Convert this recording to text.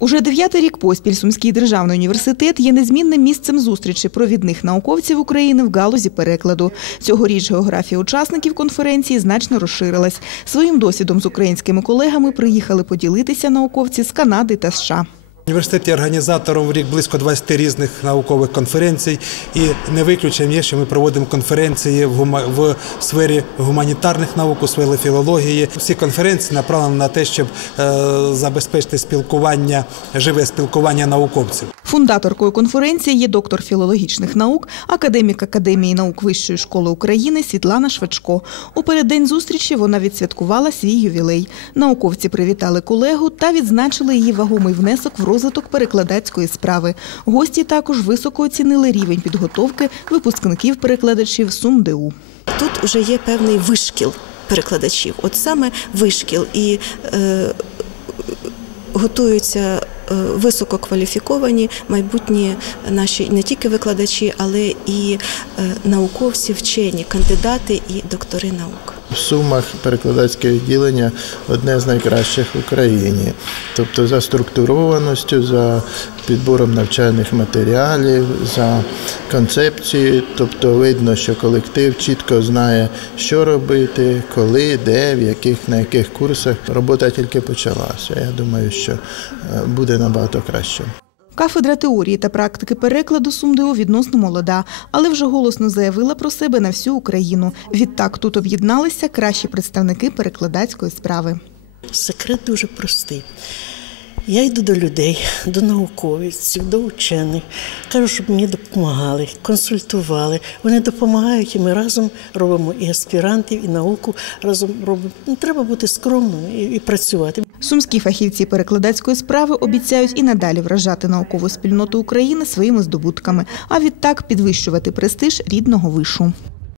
Уже дев'ятий рік поспіль Сумський державний університет є незмінним місцем зустрічі провідних науковців України в галузі перекладу. Цьогоріч географія учасників конференції значно розширилась. Своїм досвідом з українськими колегами приїхали поділитися науковці з Канади та США. Університет є організатором в рік близько 20 різних наукових конференцій, і не виключенням є, що ми проводимо конференції в, гума... в сфері гуманітарних наук, у сфері філології. Всі конференції направлені на те, щоб е, забезпечити спілкування, живе спілкування науковців. Фундаторкою конференції є доктор філологічних наук, академік Академії наук Вищої школи України Світлана Швачко. У переддень зустрічі вона відсвяткувала свій ювілей. Науковці привітали колегу та відзначили її вагомий внесок в розвиток перекладацької справи. Гості також високо оцінили рівень підготовки випускників-перекладачів СумДУ. Тут вже є певний вишкіл перекладачів, от саме вишкіл, і е, готуються висококваліфіковані майбутні наші не тільки викладачі, але і е, науковці, вчені, кандидати і доктори наук. В Сумах перекладацьке відділення одне з найкращих в Україні. Тобто за структурованістю, за підбором навчальних матеріалів, за концепцією. Тобто видно, що колектив чітко знає, що робити, коли, де, в яких, на яких курсах. Робота тільки почалася. Я думаю, що е, буде набагато краще. Кафедра теорії та практики перекладу СумДУ відносно молода, але вже голосно заявила про себе на всю Україну. Відтак тут об'єдналися кращі представники перекладацької справи. Секрет дуже простий. Я йду до людей, до науковців, до учених, кажу, щоб мені допомагали, консультували. Вони допомагають, і ми разом робимо і аспірантів, і науку разом робимо. Ну, треба бути скромним і, і працювати. Сумські фахівці перекладацької справи обіцяють і надалі вражати наукову спільноту України своїми здобутками, а відтак підвищувати престиж рідного вишу.